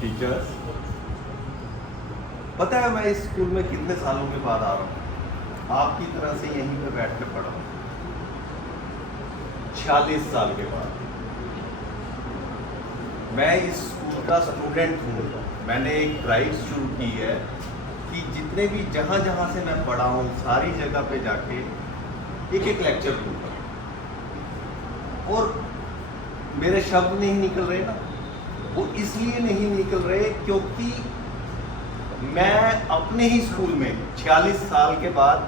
Teachers, पता है मैं इस स्कूल में कितने सालों के बाद आ रहा हूँ? आपकी तरह से यहीं पे बैठ कर पढ़ा हूँ 46 साल के बाद। मैं इस स्कूल का स्टूडेंट हूँ। मैंने एक ड्राइव शुरू की है कि जितने भी जहाँ जहाँ से मैं पढ़ा हूँ सारी जगह पे जाके एक एक लेक्चर दूंगा। और मेरे शब्द नहीं निकल रहे ना, वो इसलिए नहीं निकल रहे क्योंकि मैं अपने ही स्कूल में 46 साल के बाद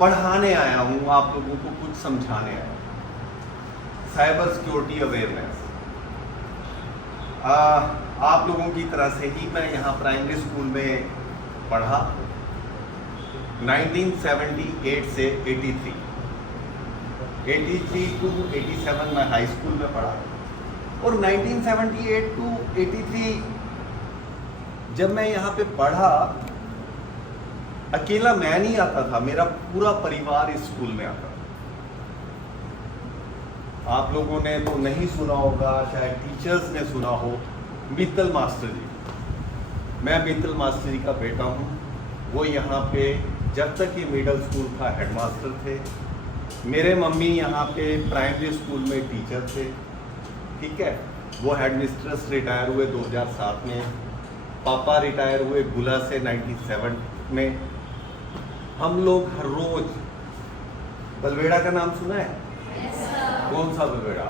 पढ़ाने आया हूँ, आप लोगों को कुछ समझाने आया हूँ। साइबर सिक्योरिटी अवेयरनेस, आप लोगों की तरह से ही मैं यहाँ प्राइमरी स्कूल में पढ़ा 1978 से 83 टू 87 मैं हाई स्कूल में पढ़ा। और 1978 टू 83 जब मैं यहाँ पे पढ़ा, अकेला मैं नहीं आता था, मेरा पूरा परिवार इस स्कूल में आता था। आप लोगों ने तो नहीं सुना होगा, शायद टीचर्स ने सुना हो, मित्तल मास्टर जी। मैं मित्तल मास्टर जी का बेटा हूँ। वो यहाँ पे जब तक ये मिडिल स्कूल था हेडमास्टर थे। मेरे मम्मी यहाँ पे प्राइमरी स्कूल में टीचर थे, ठीक है। वो हेडमिस्ट्रेस रिटायर हुए 2007 में। पापा रिटायर हुए गुला से 97 में। हम लोग हर रोज, बलवेड़ा का नाम सुना है? कौन सा बलवेड़ा?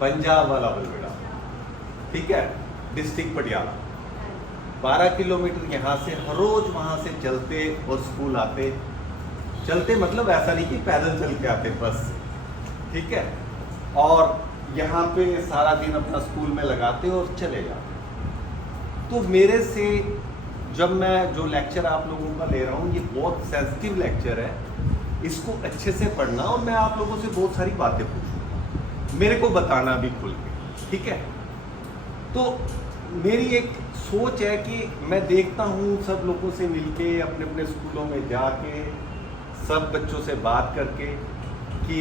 पंजाब वाला बलवेड़ा, ठीक है, डिस्ट्रिक्ट पटियाला। 12 किलोमीटर यहाँ से हर रोज वहाँ से चलते और स्कूल आते। चलते मतलब ऐसा नहीं कि पैदल चल के आते, बस, ठीक है। और यहाँ पे सारा दिन अपना स्कूल में लगाते और चले जाते। तो मेरे से जब मैं जो लेक्चर आप लोगों का ले रहा हूँ, ये बहुत सेंसिटिव लेक्चर है, इसको अच्छे से पढ़ना और मैं आप लोगों से बहुत सारी बातें पूछूंगा, मेरे को बताना भी खुल के, ठीक है। तो मेरी एक सोच है कि मैं देखता हूँ सब लोगों से मिलके, अपने अपने स्कूलों में जाके, सब बच्चों से बात करके कि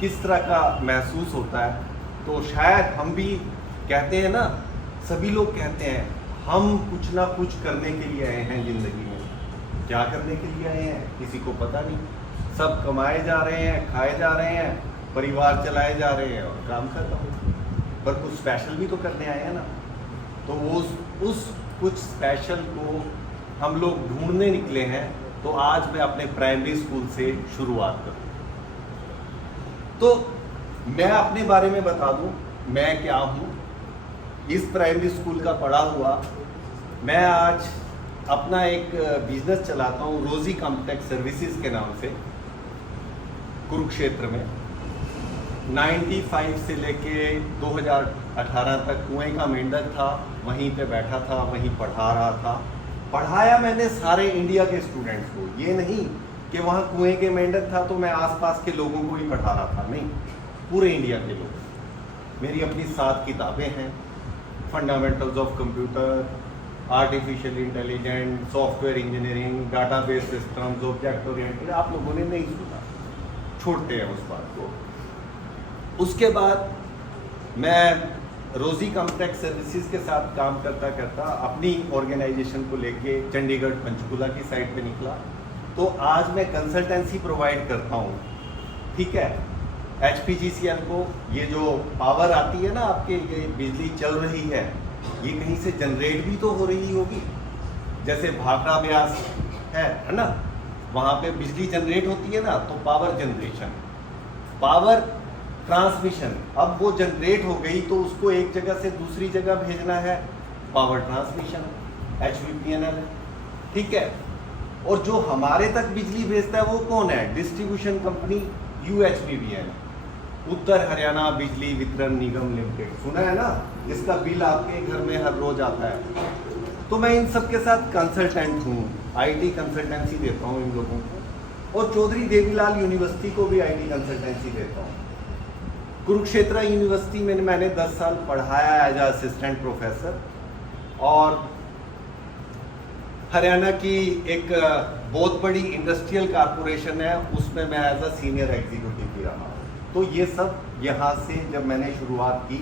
किस तरह का महसूस होता है। तो शायद हम भी कहते हैं ना, सभी लोग कहते हैं हम कुछ ना कुछ करने के लिए आए हैं ज़िंदगी में। क्या करने के लिए आए हैं किसी को पता नहीं। सब कमाए जा रहे हैं, खाए जा रहे हैं, परिवार चलाए जा रहे हैं और काम खत्म। पर कुछ स्पेशल भी तो करने आए हैं ना। तो उस कुछ स्पेशल को हम लोग ढूंढने निकले हैं। तो आज मैं अपने प्राइमरी स्कूल से शुरुआत करूँ। तो मैं अपने बारे में बता दूं, मैं क्या हूं। इस प्राइमरी स्कूल का पढ़ा हुआ मैं आज अपना एक बिजनेस चलाता हूं, रोजी कॉम्प्लेक्स सर्विसेज के नाम से, कुरुक्षेत्र में। 95 से लेके 2018 तक कुएं का मेंढक था, वहीं पे बैठा था, वहीं पढ़ा रहा था। पढ़ाया मैंने सारे इंडिया के स्टूडेंट्स को। ये नहीं कि वहाँ कुएं के मेंढक था तो मैं आसपास के लोगों को ही पढ़ा रहा था, नहीं, पूरे इंडिया के लोग। मेरी अपनी 7 किताबें हैं, fundamentals of computer, artificial intelligence, software engineering, database systems, object oriented. आप लोगों ने नहीं सुना, छोड़ते हैं उस बात को। उसके बाद मैं रोजी कॉम्प्लेक्स सर्विसेज के साथ काम करता करता अपनी ऑर्गेनाइजेशन को लेके चंडीगढ़ पंचकुला की साइड पे निकला। तो आज मैं कंसल्टेंसी प्रोवाइड करता हूँ, ठीक है। HPGCL को ये जो पावर आती है ना, आपके ये बिजली चल रही है, ये कहीं से जनरेट भी तो हो रही होगी। जैसे भाखड़ा ब्यास है ना, वहाँ पे बिजली जनरेट होती है ना, तो पावर जनरेशन, पावर ट्रांसमिशन। अब वो जनरेट हो गई तो उसको एक जगह से दूसरी जगह भेजना है, पावर ट्रांसमिशन, HVPNL, ठीक है। और जो हमारे तक बिजली भेजता है वो कौन है? डिस्ट्रीब्यूशन कंपनी UHBBL, उत्तर हरियाणा बिजली वितरण निगम लिमिटेड। सुना है ना, जिसका बिल आपके घर में हर रोज आता है। तो मैं इन सब के साथ कंसल्टेंट हूँ, IT कंसल्टेंसी देता हूँ इन लोगों को। और चौधरी देवीलाल यूनिवर्सिटी को भी IT कंसल्टेंसी देता हूँ। कुरुक्षेत्र यूनिवर्सिटी में मैंने 10 साल पढ़ाया एज असिस्टेंट प्रोफेसर। और हरियाणा की एक बहुत बड़ी इंडस्ट्रियल कारपोरेशन है, उसमें मैं एज अ सीनियर एग्जीक्यूटिव भी रहा। तो ये सब यहाँ से जब मैंने शुरुआत की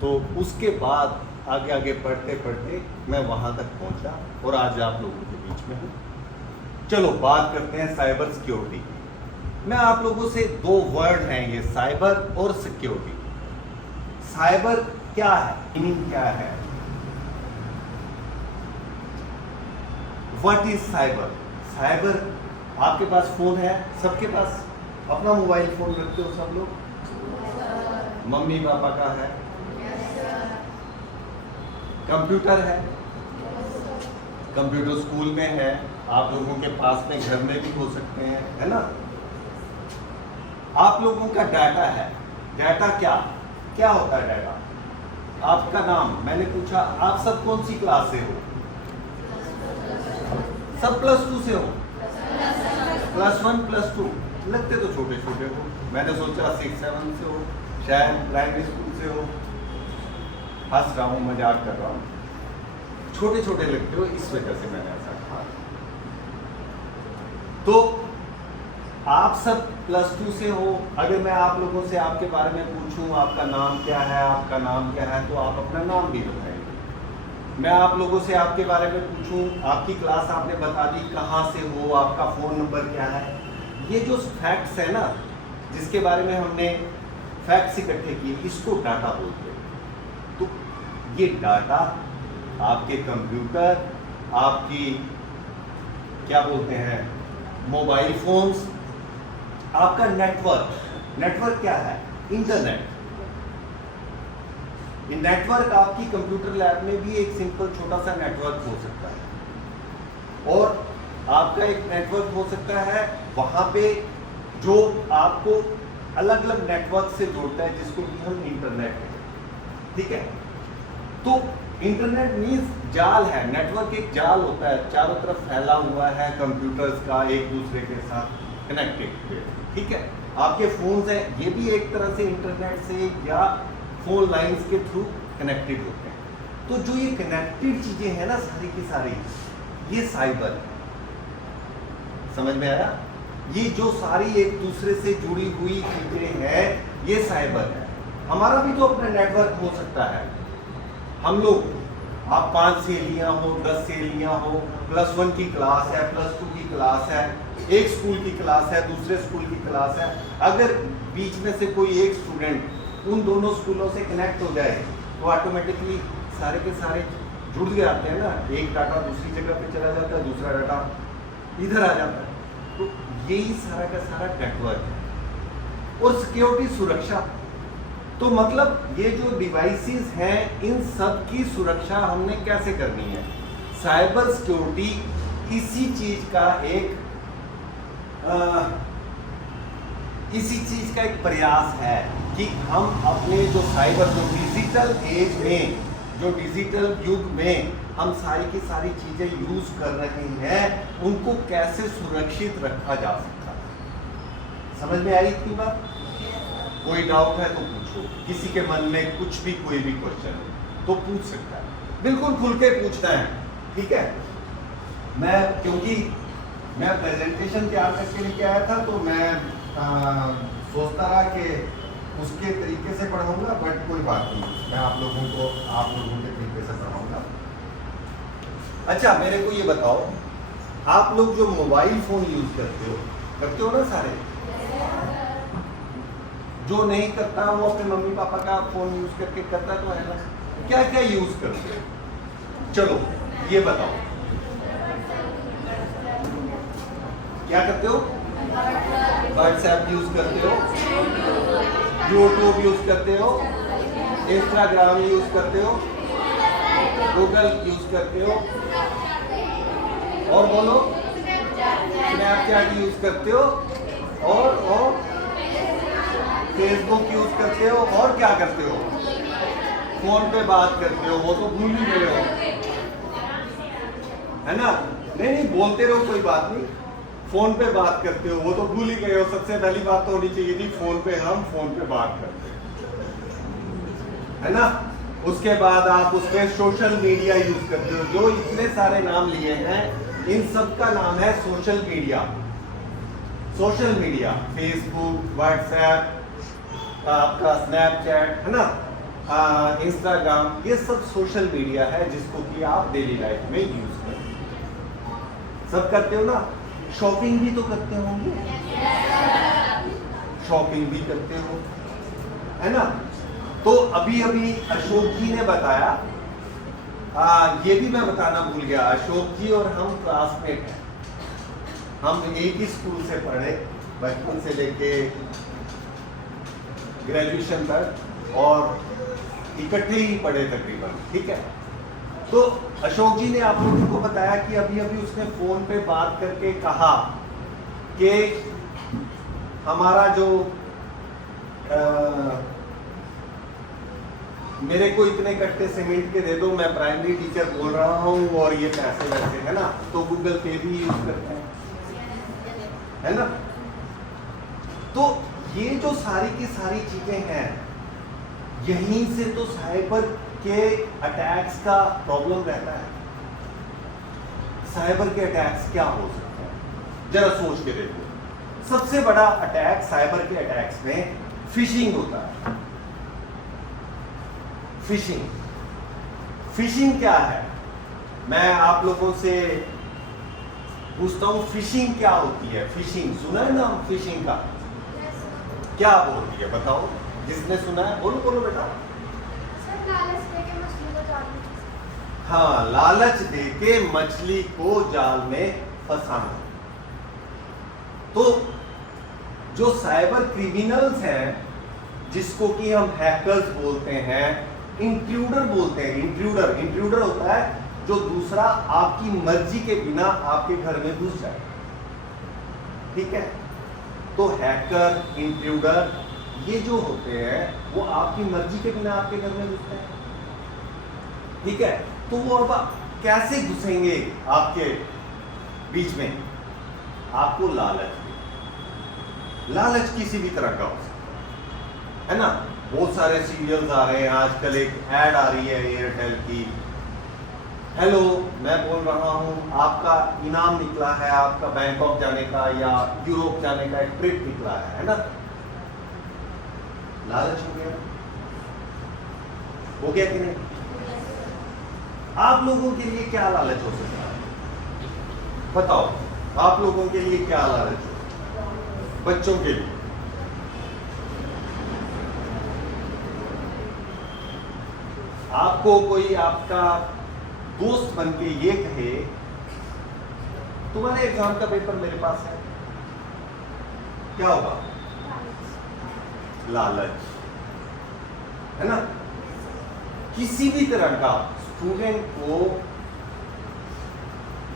तो उसके बाद आगे आगे पढ़ते पढ़ते मैं वहाँ तक पहुँचा और आज आप लोगों के बीच में हूँ। चलो बात करते हैं साइबर सिक्योरिटी। मैं आप लोगों से दो वर्ड हैं ये, साइबर और सिक्योरिटी। साइबर क्या है, मीनिंग क्या है, व्हाट इज साइबर? साइबर, आपके पास फोन है, सबके पास अपना मोबाइल फोन रखते हो सब लोग? मम्मी पापा का है? कंप्यूटर है? कंप्यूटर स्कूल में है, आप लोगों के पास में घर में भी हो सकते हैं, है ना? आप लोगों का डाटा है। डाटा क्या क्या होता है डाटा? आपका नाम, मैंने पूछा आप सब कौन सी क्लास से हो? सब +2 से हो? +1 +2 लगते तो छोटे छोटे हो, मैंने सोचा 6-7 से हो, शायद प्राइमरी स्कूल से हो। हंस रहा हूँ, मजाक कर रहा हूँ, छोटे छोटे लगते हो, इस वजह से मैंने ऐसा कहा। तो आप सब +2 से हो। अगर मैं आप लोगों से आपके बारे में पूछूं आपका नाम क्या है, आपका नाम क्या है, तो आप अपना नाम भी बताएंगे। मैं आप लोगों से आपके बारे में पूछूं, आपकी क्लास आपने बता दी, कहाँ से हो, आपका फ़ोन नंबर क्या है, ये जो फैक्ट्स है ना, जिसके बारे में हमने फैक्ट्स इकट्ठे किए, इसको डाटा बोलते हैं। तो ये डाटा आपके कंप्यूटर, आपकी क्या बोलते हैं, मोबाइल फोन्स, आपका नेटवर्क। नेटवर्क क्या है? इंटरनेट। ये नेटवर्क आपकी कंप्यूटर लैब में भी एक सिंपल छोटा सा नेटवर्क हो सकता है, और आपका एक नेटवर्क हो सकता है वहां पे जो आपको अलग अलग नेटवर्क से जोड़ता है, जिसको कि हम इंटरनेट कहते हैं। ठीक है, तो इंटरनेट मीन्स जाल है। नेटवर्क एक जाल होता है, चारों तरफ फैला हुआ है कंप्यूटर्स का, एक दूसरे के साथ कनेक्टेड। ठीक है, आपके फोन्स हैं, ये भी एक तरह से इंटरनेट से या फोन लाइंस के थ्रू कनेक्टेड होते हैं। तो जो ये कनेक्टेड चीजें हैं ना, सारी की सारी, ये साइबर है। समझ में आया? ये जो सारी एक दूसरे से जुड़ी हुई चीजें हैं, ये साइबर है। हमारा भी तो अपना नेटवर्क हो सकता है। हम लोग, आप 5 सहेलियां हो, 10 सहेलियां हो, +1 की क्लास है, +2 की क्लास है, एक स्कूल की क्लास है, दूसरे स्कूल की क्लास है। अगर बीच में से कोई एक स्टूडेंट उन दोनों स्कूलों से कनेक्ट हो जाए तो ऑटोमेटिकली सारे के सारे जुड़ जाते हैं ना। एक डाटा दूसरी जगह पे चला जाता है, दूसरा डाटा इधर आ जाता है। तो यही सारा का सारा नेटवर्क है। और सिक्योरिटी, सुरक्षा, तो मतलब ये जो डिवाइसेस हैं, इन सब की सुरक्षा हमने कैसे करनी है? साइबर सिक्योरिटी इसी चीज का एक प्रयास है कि हम अपने जो साइबर, जो डिजिटल एज में, जो डिजिटल युग में हम सारी की सारी चीजें यूज कर रहे हैं, उनको कैसे सुरक्षित रखा जा सकता है। समझ में आई इतनी बात? कोई डाउट है तो पूछो, किसी के मन में कुछ भी कोई भी क्वेश्चन है तो पूछ सकता है, बिल्कुल खुल के पूछना है। ठीक है, क्योंकि मैं प्रेजेंटेशन तैयार करके लेके आया था, तो मैं सोचता रहा कि उसके तरीके से पढ़ाऊंगा, बट कोई बात नहीं, मैं आप लोगों के तरीके से पढ़ाऊंगा। अच्छा, मेरे को ये बताओ, आप लोग जो मोबाइल फोन यूज करते हो ना सारे? जो नहीं करता वो अपने मम्मी पापा का फोन यूज करके करता तो है ना? क्या क्या यूज करते हो? चलो ये बताओ, क्या करते हो? व्हाट्सएप यूज करते हो, यूट्यूब यूज करते हो, इंस्टाग्राम यूज करते हो, गूगल यूज करते हो, और बोलो, स्नैपचैट यूज करते हो, और फेसबुक यूज करते हो, और क्या करते हो? फोन पे बात करते हो, वो तो भूल ही गए हो, है ना? नहीं, बोलते रहो, कोई बात नहीं। फोन पे बात करते हो, वो तो भूल ही गए हो। सबसे पहली बात तो होनी चाहिए थी, फोन पे बात करते है ना? उसके बाद आप उस पर सोशल मीडिया यूज करते हो। जो इतने सारे नाम लिए हैं, इन सब का नाम है social media. Social media, Facebook, WhatsApp, आपका स्नैपचैट, है ना? इंस्टाग्राम, ये सब सोशल मीडिया है जिसको कि आप डेली लाइफ में यूज करते हो। सब करते हो ना? शॉपिंग भी तो करते होंगे, शॉपिंग भी करते हो, है ना? तो अभी अभी अशोक जी ने बताया, ये भी मैं बताना भूल गया, अशोक जी और हम क्लासमेट हैं, हम एक ही स्कूल से पढ़े, बचपन से लेके ग्रेजुएशन तक, और इकट्ठे ही पढ़े तकरीबन, ठीक है? तो अशोक जी ने आप लोगों को बताया कि अभी अभी उसने फोन पे बात करके कहा कि हमारा जो मेरे को इतने कट्टे सीमेंट के दे दो, मैं प्राइमरी टीचर बोल रहा हूँ और ये पैसे वैसे, है ना? तो गूगल पे भी यूज करते हैं, है ना? तो ये जो सारी की सारी चीजें हैं, यहीं से तो साइबर के अटैक्स का प्रॉब्लम रहता है। साइबर के अटैक्स क्या हो सकते हैं, जरा सोच के देखो। सबसे बड़ा अटैक साइबर के अटैक्स में फिशिंग होता है। फिशिंग, फिशिंग क्या है? मैं आप लोगों से पूछता हूं, फिशिंग क्या होती है? फिशिंग सुना है ना फिशिंग का? क्या बोलती है बताओ, जिसने सुना है बोलो बोलो बेटा। हाँ, लालच देके मछली को जाल में फंसाना। तो जो साइबर क्रिमिनल्स हैं, जिसको कि हम हैकर्स बोलते हैं, इंट्रूडर बोलते हैं। इंट्रूडर, इंट्रूडर होता है जो दूसरा आपकी मर्जी के बिना आपके घर में घुस जाए, ठीक है? तो हैकर, इंट्रूडर, ये जो होते हैं वो आपकी मर्जी के बिना आपके घर में घुसते हैं, ठीक है? तो वो अब कैसे घुसेंगे आपके बीच में? आपको लालच, लालच किसी भी तरह का हो सकता है ना? बहुत सारे सीरियल्स आ रहे हैं आजकल, एक ऐड आ रही है एयरटेल की, हेलो मैं बोल रहा हूं, आपका इनाम निकला है, आपका बैंकॉक जाने का या यूरोप जाने का एक ट्रिप निकला है ना? लालच हो गया, हो गया कि नहीं? आप लोगों के लिए क्या लालच हो सकता है बताओ? आप लोगों के लिए क्या लालच हो सकता है? बच्चों के लिए आपको कोई आपका दोस्त बन के ये कहे, तुम्हारे एग्जाम का पेपर मेरे पास है, क्या होगा? लालच, है ना? किसी भी तरह का स्टूडेंट को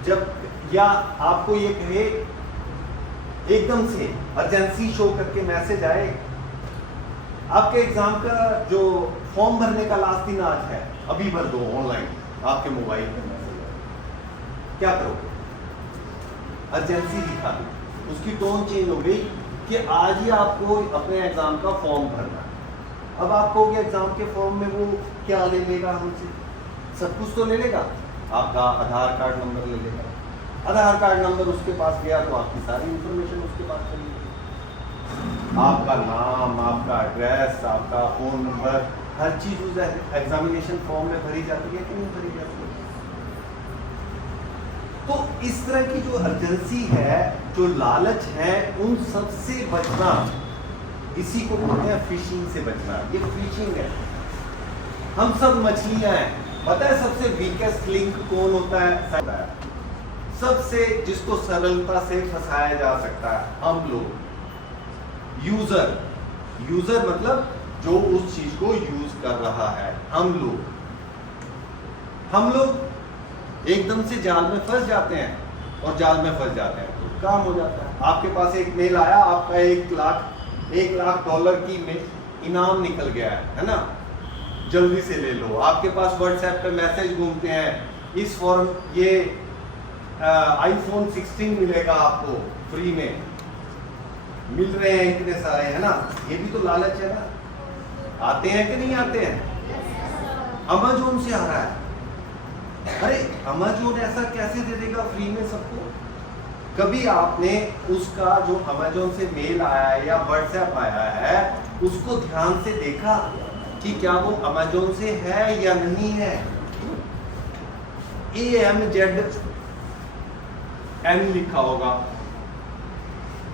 जब, या आपको ये कहे एकदम से अर्जेंसी शो करके मैसेज आए, आपके एग्जाम का जो फॉर्म भरने का लास्ट दिन आज है, अभी भर दो ऑनलाइन, आपके मोबाइल पे मैसेज आए, क्या करोगे? अर्जेंसी दिखा दी, उसकी टोन चेंज हो गई कि आज ही आपको अपने एग्जाम का फॉर्म भरना है। अब आप कहोगे एग्जाम के फॉर्म में वो क्या ले लेगा हमसे? सब कुछ तो ले लेगा, आपका आधार कार्ड नंबर ले लेगा। आधार कार्ड नंबर उसके पास गया तो आपकी सारी इंफॉर्मेशन उसके पास चली गई, आपका नाम, आपका एड्रेस, आपका फोन नंबर, हर चीज उस एग्जामिनेशन फॉर्म में भरी जाती है कि नहीं भरी जाती है? तो इस तरह की जो अर्जेंसी है, जो लालच है, उन सब से बचना, इसी को बोलते हैं फिशिंग से बचना। ये फिशिंग है। हम सब मछलियां हैं। पता है सबसे वीकेस्ट लिंक कौन होता है? सबसे जिसको सरलता से फंसाया जा सकता है, हम लोग। यूजर, यूजर मतलब जो उस चीज को यूज कर रहा है, हम लोग एकदम से जाल में फंस जाते हैं, और जाल में फंस जाते हैं तो काम हो जाता है। आपके पास एक मेल आया, आपका $1 लाख की इनाम निकल गया है ना? जल्दी से ले लो। आपके पास व्हाट्सएप पे मैसेज घूमते हैं, इस फॉर्म ये iPhone 16 मिलेगा आपको फ्री में, मिल रहे हैं इतने सारे, है ना? ये भी तो लालच है ना? आते हैं कि नहीं आते हैं? अमेज़न से आ रहा है। अरे अमेज़न ऐसा कैसे दे देगा फ्री में सबको? कभी आपने उसका जो अमेज़न से मेल आया है या व्हाट्सएप आया है, उसको ध्यान से देखा? कि क्या वो अमेजोन से है या नहीं है। AMZN लिखा होगा,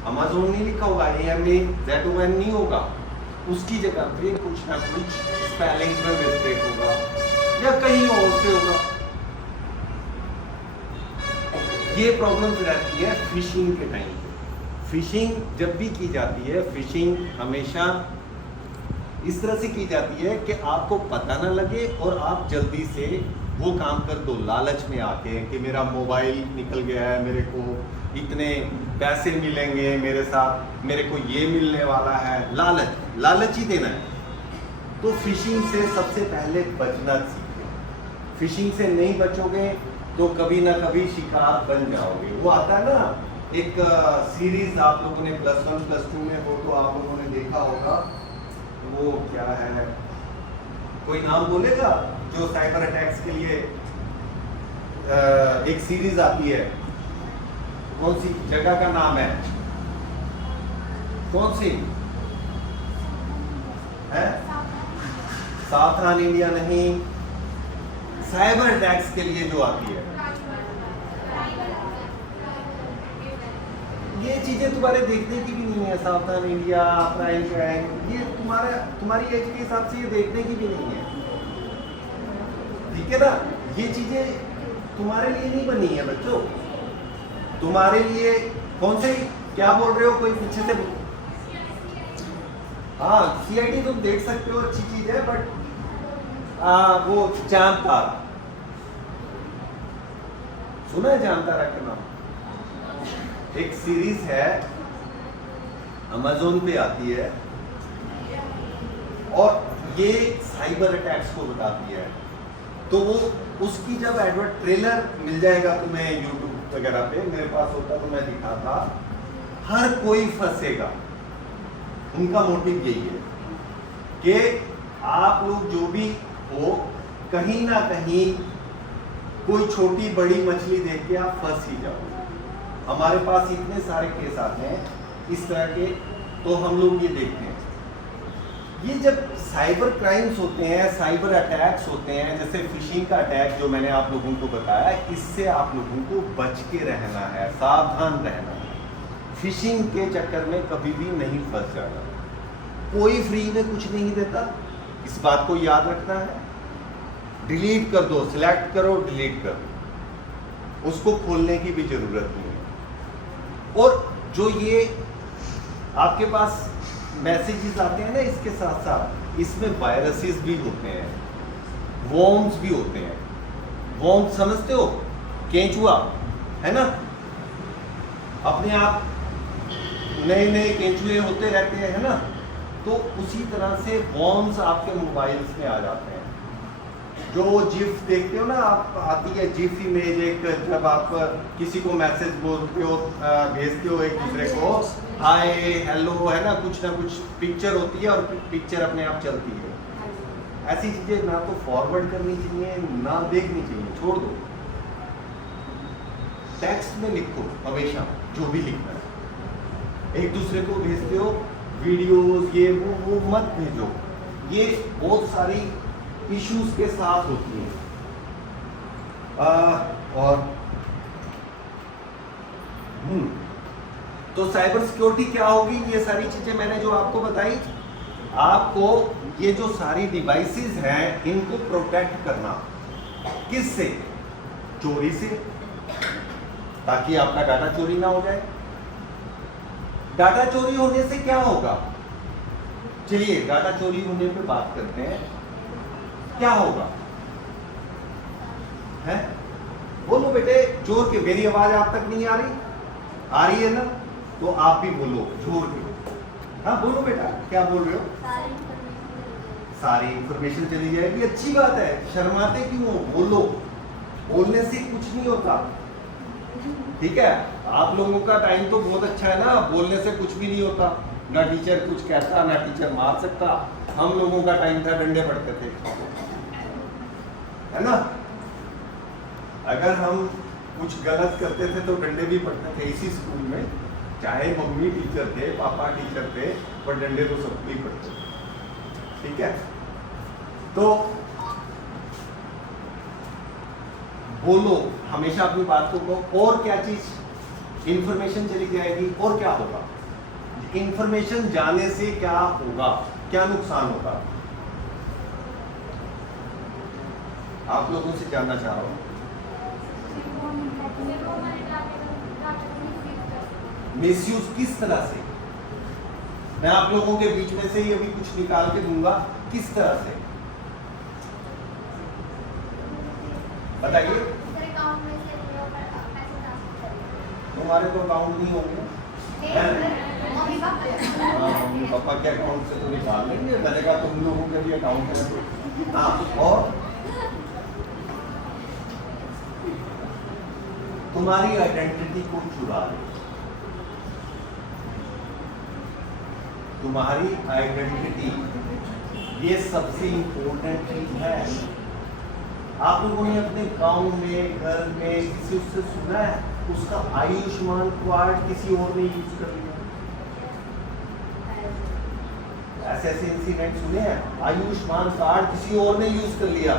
अमेजोन नहीं लिखा होगा, AMAZON नहीं होगा, उसकी जगह पे कुछ ना कुछ स्पेलिंग में मिस्टेक होगा या कहीं और से होगा। ये प्रॉब्लम रहती है फिशिंग के टाइम पे। फिशिंग जब भी की जाती है, फिशिंग हमेशा इस तरह से की जाती है कि आपको पता ना लगे और आप जल्दी से वो काम कर दो, लालच में आके कि मेरा मोबाइल निकल गया है, मेरे को इतने पैसे मिलेंगे, मेरे साथ मेरे को ये मिलने वाला है, लालच ही देना है। तो फिशिंग से सबसे पहले बचना सीखो। फिशिंग से नहीं बचोगे तो कभी ना कभी शिकार बन जाओगे। वो आता है ना एक सीरीज, आप लोगों ने +1 +2 में हो तो आप लोगों ने देखा होगा, वो क्या है, कोई नाम बोलेगा जो साइबर अटैक्स के लिए एक सीरीज आती है, कौन सी जगह का नाम है, कौन सी है? सावधान इंडिया नहीं, साइबर अटैक्स के लिए जो आती है। ये चीजें तुम्हारे देखने की भी नहीं है, सावधान इंडिया, प्राइम टाइम, ये तुम्हारी एज के हिसाब से ये देखने की भी नहीं है, ठीक है ना। ये चीजें तुम्हारे लिए नहीं बनी है बच्चों, तुम्हारे लिए कौन से, क्या बोल रहे हो, कोई पीछे से? हाँ, CID तुम देख सकते हो, अच्छी चीज है, बट वो चांद तारा, सुना है चांद तारा का नाम? एक सीरीज है, अमेजोन पे आती है और ये साइबर अटैक्स को बताती है। तो वो उसकी जब एडवर्ट ट्रेलर मिल जाएगा तुम्हें यूट्यूब वगैरह पे, मेरे पास होता तो मैं दिखाता, हर कोई फंसेगा। उनका मोटिव यही है कि आप लोग जो भी हो, कहीं ना कहीं कोई छोटी बड़ी मछली देख के आप फंस ही जाओगे। हमारे पास इतने सारे केस आते हैं इस तरह के, तो हम लोग ये देखते हैं, ये जब साइबर क्राइम्स होते हैं, साइबर अटैक्स होते हैं, जैसे फिशिंग का अटैक जो मैंने आप लोगों को बताया, इससे आप लोगों को बच के रहना है, सावधान रहना है। फिशिंग के चक्कर में कभी भी नहीं फंस जाना। कोई फ्री में कुछ नहीं देता, इस बात को याद रखना है। डिलीट कर दो, सिलेक्ट करो, डिलीट कर दो, उसको खोलने की भी जरूरत नहीं है। और जो ये आपके पास मैसेजेस आते हैं ना, इसके साथ साथ इसमें वायरसेस भी होते हैं, वॉर्म्स भी होते हैं। वॉर्म्स समझते हो, केंचुआ है ना, अपने आप नए नए केंचुए होते रहते हैं, है ना। तो उसी तरह से वॉर्म्स आपके मोबाइल्स में आ जाते हैं। जो जिफ देखते हो ना आप, आती है जिफ इमेज एक, जब आप किसी को मैसेज बोलते हो, भेजते हो एक दूसरे को, हाय हेलो, है ना, कुछ पिक्चर होती है और पिक्चर अपने आप चलती है। ऐसी चीजें ना तो फॉरवर्ड करनी चाहिए, ना देखनी चाहिए, छोड़ दो। टेक्स्ट में लिखो हमेशा, जो भी लिखना है। एक दूसरे को भेजते हो वीडियोस, ये वो मत भेजो। ये बहुत सारी इश्यूज के साथ होती है। और तो साइबर सिक्योरिटी क्या होगी, ये सारी चीजें मैंने जो आपको बताई, आपको ये जो सारी डिवाइसेस हैं इनको प्रोटेक्ट करना। किससे? चोरी से, ताकि आपका डाटा चोरी ना हो जाए। डाटा चोरी होने से क्या होगा, चलिए डाटा चोरी होने पे बात करते हैं। क्या होगा है? बोलो बेटे जोर के, मेरी आवाज आप तक नहीं आ रही? आ रही है ना, तो आप भी बोलो जोर के। हाँ बोलो बेटा, क्या बोल रहे हो? सारी इंफॉर्मेशन चली जाएगी, अच्छी बात है, शर्माते क्यों हो, बोलो। बोलने से कुछ नहीं होता, ठीक है। आप लोगों का टाइम तो बहुत अच्छा है ना, बोलने से कुछ भी नहीं होता, ना टीचर कुछ कहता, ना टीचर मार सकता। हम लोगों का टाइम था डंडे पड़ते थे, है ना। अगर हम कुछ गलत करते थे तो डंडे भी पड़ते थे इसी स्कूल में, चाहे मम्मी टीचर थे, पापा टीचर थे, पर डंडे तो सबको ही पड़ते थे, ठीक है। तो बोलो, हमेशा अपनी बात को कहो। और क्या चीज, इंफॉर्मेशन चली जाएगी और क्या होगा? इंफॉर्मेशन जाने से क्या होगा, क्या नुकसान होगा? आप लोगों से जानना चाह रहा हूं। मिसयूज किस तरह से? मैं आप लोगों के बीच में से ही अभी कुछ निकाल के दूंगा, किस तरह से बताइए। तुम्हारे तो अकाउंट नहीं होंगे, मम्मी पापा के अकाउंट से तो निकाल लेंगे। मैंने कहा तुम लोगों के भी अकाउंट है तो। हाँ, और तुम्हारी आइडेंटिटी को चुरा ले, तुम्हारी आइडेंटिटी, ये सबसे इंपॉर्टेंट चीज है। आप लोगों ने अपने गांव में, घर में किसी से सुना है उसका आयुष्मान कार्ड किसी और ने यूज कर लिया? ऐसे ऐसे इंसिडेंट सुने हैं, आयुष्मान कार्ड किसी और ने यूज कर लिया।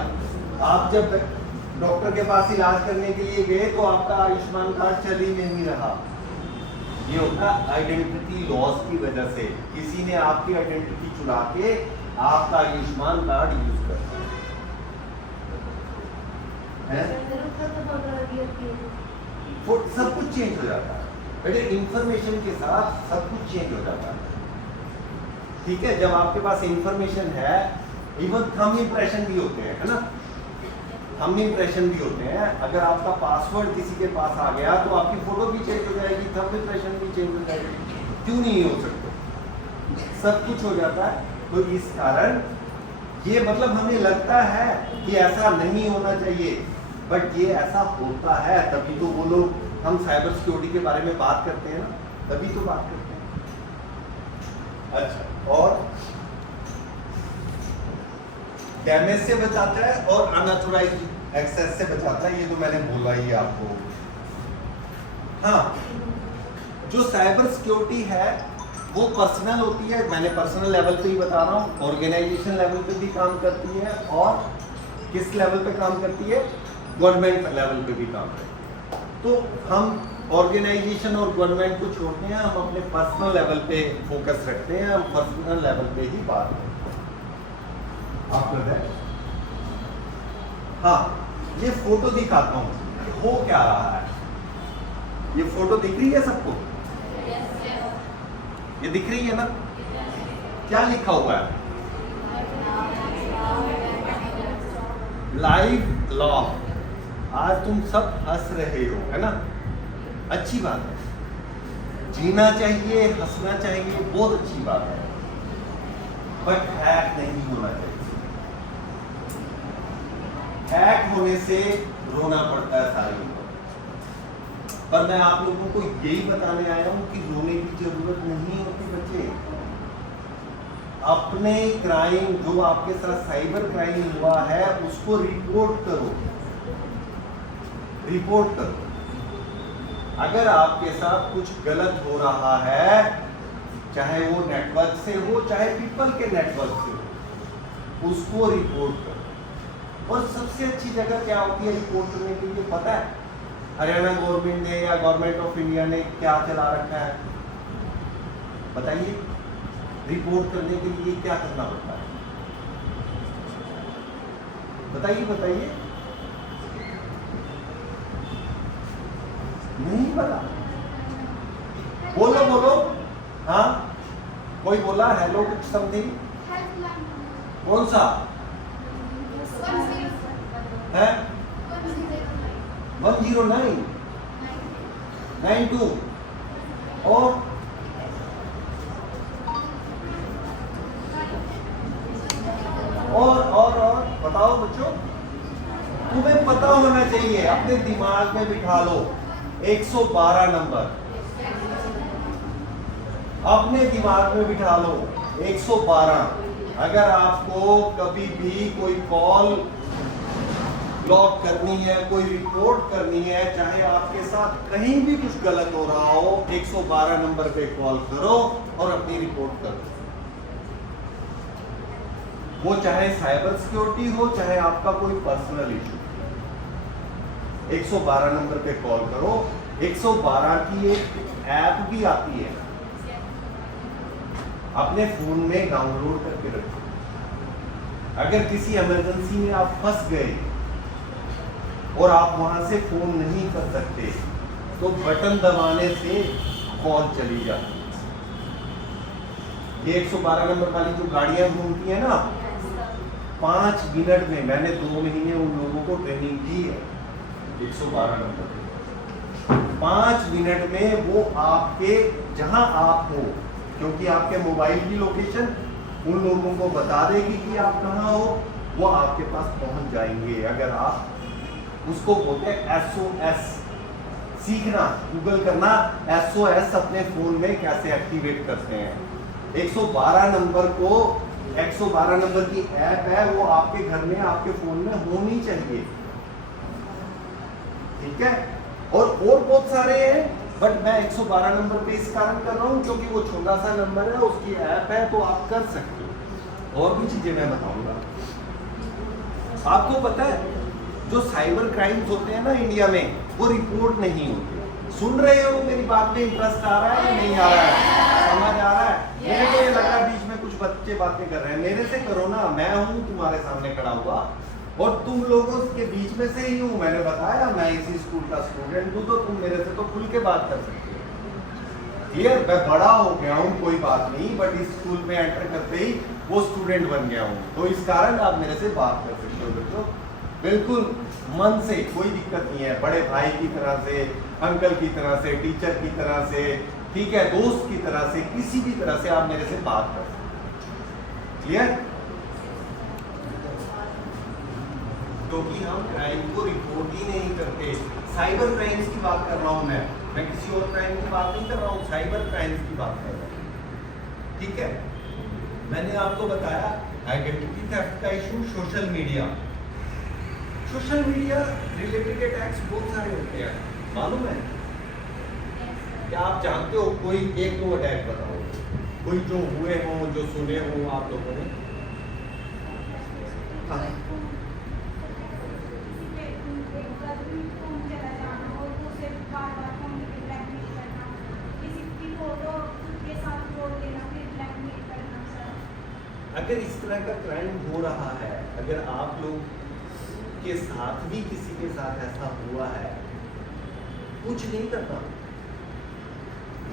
आप जब डॉक्टर के पास इलाज करने के लिए गए तो आपका आयुष्मान कार्ड चल ही नहीं रहा। ये होता आइडेंटिटी लॉस की वजह से, किसी ने आपकी आइडेंटिटी चुरा के आपका आयुष्मान कार्ड यूज कर है? सब कुछ चेंज हो जाता है बेटे, इंफॉर्मेशन के साथ सब कुछ चेंज हो जाता है। ठीक है, जब आपके पास इंफॉर्मेशन है, इवन थंब इंप्रेशन भी होते हैं, है ना, थंब इंप्रेशन भी होते हैं। अगर आपका पासवर्ड किसी के पास आ गया तो आपकी फोटो भी चेंज हो जाएगी, थंब इंप्रेशन भी चेंज हो जाएगी। क्यों नहीं हो सकते? सब कुछ हो जाता है। तो इस कारण ये मतलब हमें लगता है कि ऐसा नहीं होना चाहिए, बट ये ऐसा होता है। तभी तो वो लोग, हम साइबर सिक्योरिटी के बारे में बात करते हैं ना, तभी तो बात करते हैं। अच्छा, और डैमेज से बचाता है और अनऑथराइज्ड एक्सेस से बचाता है, ये तो मैंने बोला ही आपको। हाँ, जो साइबर सिक्योरिटी है वो पर्सनल होती है, मैंने पर्सनल लेवल पे ही बता रहा हूँ, ऑर्गेनाइजेशन लेवल पे भी काम करती है, और किस लेवल पे काम करती है? गवर्नमेंट लेवल पे भी काम करती है। तो हम ऑर्गेनाइजेशन और गवर्नमेंट को छोड़ते हैं, हम अपने पर्सनल लेवल पे फोकस रखते हैं, हम पर्सनल लेवल पे ही बात करते हैं। आप लोग हैं? हाँ, ये फोटो दिखाता हूँ, हो क्या रहा है। ये फोटो दिख रही है सबको? ये दिख रही है ना? क्या लिखा हुआ है? Live law. आज तुम सब हंस रहे हो, है ना, अच्छी बात है, जीना चाहिए, हंसना चाहिए, बहुत अच्छी बात है, बट हैक नहीं होना चाहिए। हैक होने से रोना पड़ता है सारे लोगों को। पर मैं आप लोगों को यही बताने आया हूं कि रोने की जरूरत नहीं होती बच्चे। अपने क्राइम, जो आपके साथ साइबर क्राइम हुआ है, उसको रिपोर्ट करो, रिपोर्ट करो। अगर आपके साथ कुछ गलत हो रहा है, चाहे वो नेटवर्क से हो, चाहे पीपल के नेटवर्क से हो, उसको रिपोर्ट करो। और सबसे अच्छी जगह क्या होती है रिपोर्ट करने के लिए, पता है? हरियाणा गवर्नमेंट ने या गवर्नमेंट ऑफ इंडिया ने क्या चला रखा है, बताइए? रिपोर्ट करने के लिए क्या करना पड़ता है, बताइए बताइए। नहीं पता? बोलो बोलो। हाँ, कोई बोला हेलो कुछ समथिंग? कौन सा है? 109 92 और बताओ बच्चों, तुम्हें पता होना चाहिए, अपने दिमाग में बिठा लो 112 नंबर, अपने दिमाग में बिठा लो 112। अगर आपको कभी भी कोई कॉल ब्लॉक करनी है, कोई रिपोर्ट करनी है, चाहे आपके साथ कहीं भी कुछ गलत हो रहा हो, 112 नंबर पे कॉल करो और अपनी रिपोर्ट करो। वो चाहे साइबर सिक्योरिटी हो, चाहे आपका कोई पर्सनल इशू, 112 नंबर पे कॉल करो। 112 की एक ऐप भी आती है, अपने फोन में डाउनलोड करके रखो। अगर किसी इमरजेंसी में आप फंस गए और आप वहां से फोन नहीं कर सकते, तो बटन दबाने से कॉल चली जाती है। ये 112 नंबर वाली जो गाड़ियां घूमती है ना, 5 मिनट में, मैंने 2 महीने उन लोगों को ट्रेनिंग दी है 112 नंबर पे, 5 मिनट में वो आपके जहां आप हो, क्योंकि आपके मोबाइल की लोकेशन उन लोगों को बता देगी कि आप कहाँ हो, वो आपके पास पहुंच जाएंगे। अगर आप उसको बोलते हैं SOS, सीखना, गूगल करना SOS अपने फोन में कैसे एक्टिवेट करते हैं। 112 नंबर को, 112 नंबर की ऐप है, वो आपके घर में, आपके फोन में होनी चाहिए, ठीक है। और बहुत सारे हैं, बट मैं 112 नंबर पे इस कारण कर रहा हूं क्योंकि वो छोटा सा नंबर है, उसकी ऐप है, तो आप कर सकते हो। और भी चीजें मैं बताऊंगा। आपको पता है जो साइबर क्राइम्स होते हैं ना इंडिया में, वो रिपोर्ट नहीं होते। सुन रहे हो मेरी बात में? इंटरेस्ट आ रहा है या नहीं आ रहा है? समझ आ रहा है? मेरे को ये लगा बीच में कुछ बच्चे बातें कर रहे हैं, मेरे से करो ना, मैं हूं तुम्हारे सामने खड़ा हुआ और तुम लोगों के बीच में से ही हूँ। मैंने बताया मैं इसी स्कूल का स्टूडेंट हूँ, तो तुम मेरे से तो खुल के बात कर सकते हो। क्लियर? मैं बड़ा हो गया हूँ, कोई बात नहीं, बट इस स्कूल में एंटर करते ही वो स्टूडेंट बन गया हूँ, तो इस कारण आप मेरे से बात कर सकते हो बच्चों, बिल्कुल मन से, कोई दिक्कत नहीं है। बड़े भाई की तरह से, अंकल की तरह से, टीचर की तरह से, ठीक है, दोस्त की तरह से, किसी भी तरह से आप मेरे से बात कर सकते हो। क्लियर? क्योंकि हम क्राइम को रिपोर्ट ही नहीं करते। साइबर क्राइम्स की बात कर रहा हूं मैं किसी और क्राइम की बात नहीं कर रहा हूं, साइबर क्राइम्स की बात कर रहा हूं, ठीक है। मैंने आपको बताया आइडेंटिटी थेफ्ट का issue, social media related attacks बहुत सारे होते हैं, मालूम है? क्या आप जानते हो? कोई 1-2 अटैक बताओ, कोई जो हुए हों, जो सुने हों आप लोगों ने। अगर इस तरह का क्राइम हो रहा है, अगर आप लोग के साथ भी किसी के साथ ऐसा हुआ है, कुछ नहीं करना।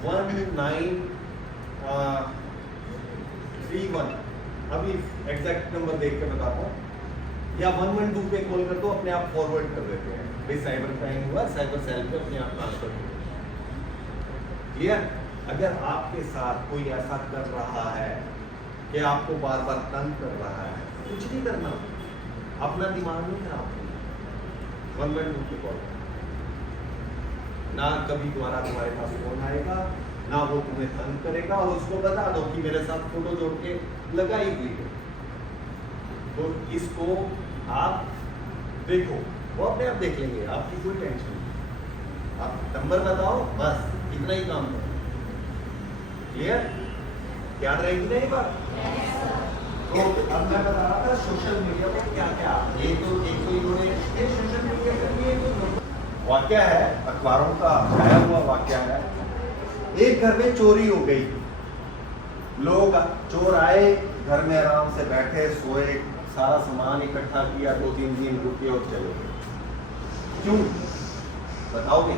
1931, अभी एग्जैक्ट नंबर देख के बताता हूँ, या 112 पे कॉल कर दो, अपने आप फॉरवर्ड कर देते हैं, भाई साइबर क्राइम हुआ, साइबर सेल पे अपने आप ट्रांसफर कर दो। क्लियर? अगर आपके साथ कोई ऐसा कर रहा है कि आपको बार बार तंग कर रहा है, कुछ नहीं करना, अपना दिमाग नहीं खराब करना, 112 पे कॉल। ना कभी तुम्हारे पास फोन आएगा, ना वो तुम्हें तंग करेगा, और उसको बता दो कि मेरे साथ फोटो जोड़ के लगाई हुई है, तो इसको आप देखो, वो अपने आप देख लेंगे, आपकी कोई टेंशन नहीं। आप नंबर बताओ, बस इतना ही काम करो। क्लियर? याद रहेगी ना ये बात? तो अब मैं बता रहा था सोशल मीडिया पे क्या क्या, ये तो एक तो इन्होंने ये सोशल मीडिया के लिए तो वाकया है, अखबारों का आया हुआ वाकया है। एक घर में चोरी हो गई, लोग, चोर आए, घर में आराम से बैठे, सोए, सारा सामान इकट्ठा किया, 2-3 दिन रुके और चले गए। क्यों बताओगे?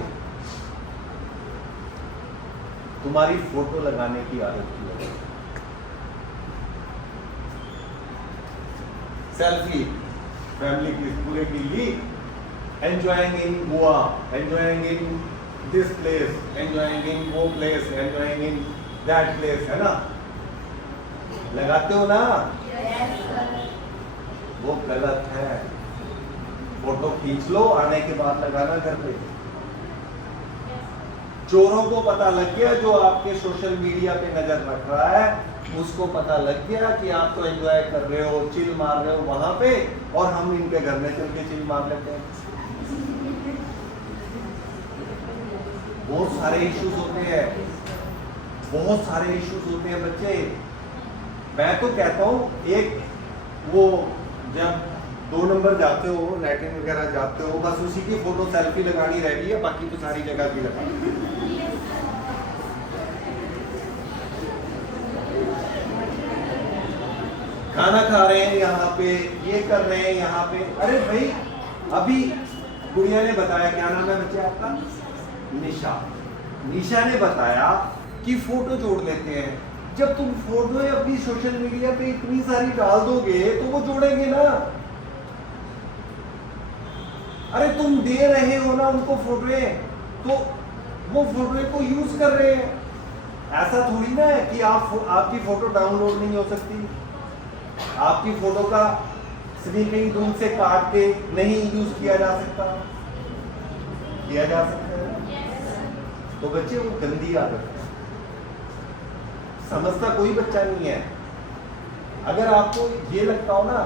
तुम्हारी फोटो लगाने की आदत की है, सेल्फी, फैमिली की पूरे की ली, enjoying in Goa, enjoying in this place, enjoying in वो place, enjoying in that place, है ना? लगाते हो ना? वो गलत है। फोटो खींच लो, आने के बाद लगाना घर पे। चोरों को पता लग गया, जो आपके सोशल मीडिया पे नजर रख रहा है, उसको पता लग गया कि आप तो एंजॉय कर रहे हो, चिल मार रहे हो वहां पे, और हम इनके घर में चल के चिल मार लेते हैं। बहुत सारे इश्यूज होते हैं, बहुत सारे इश्यूज होते हैं बच्चे। मैं तो कहता हूं वो जब 2 नंबर जाते हो, लैट्रिन वगैरह जाते हो, बस उसी की फोटो सेल्फी लगानी रह गई है, बाकी तो सारी जगह की लगा। खाना खा रहे हैं यहाँ पे, ये कर रहे हैं यहाँ पे। अरे भाई, अभी गुड़िया ने बताया, क्या नाम है बच्चे आपका? निशा। निशा ने बताया कि फोटो जोड़ लेते हैं। जब तुम फोटो अपनी सोशल मीडिया पे इतनी सारी डाल दोगे तो वो जोड़ेंगे ना। अरे तुम दे रहे हो ना उनको फोटो, तो वो फोटो को यूज कर रहे हैं। ऐसा थोड़ी ना है कि आपकी फोटो डाउनलोड नहीं हो सकती, आपकी फोटो का स्क्रीन दूर से काट के नहीं यूज किया जा सकता, किया जा सकता है। तो बच्चे, वो गंदी आदत है, समझता कोई बच्चा नहीं है। अगर आपको ये लगता हो ना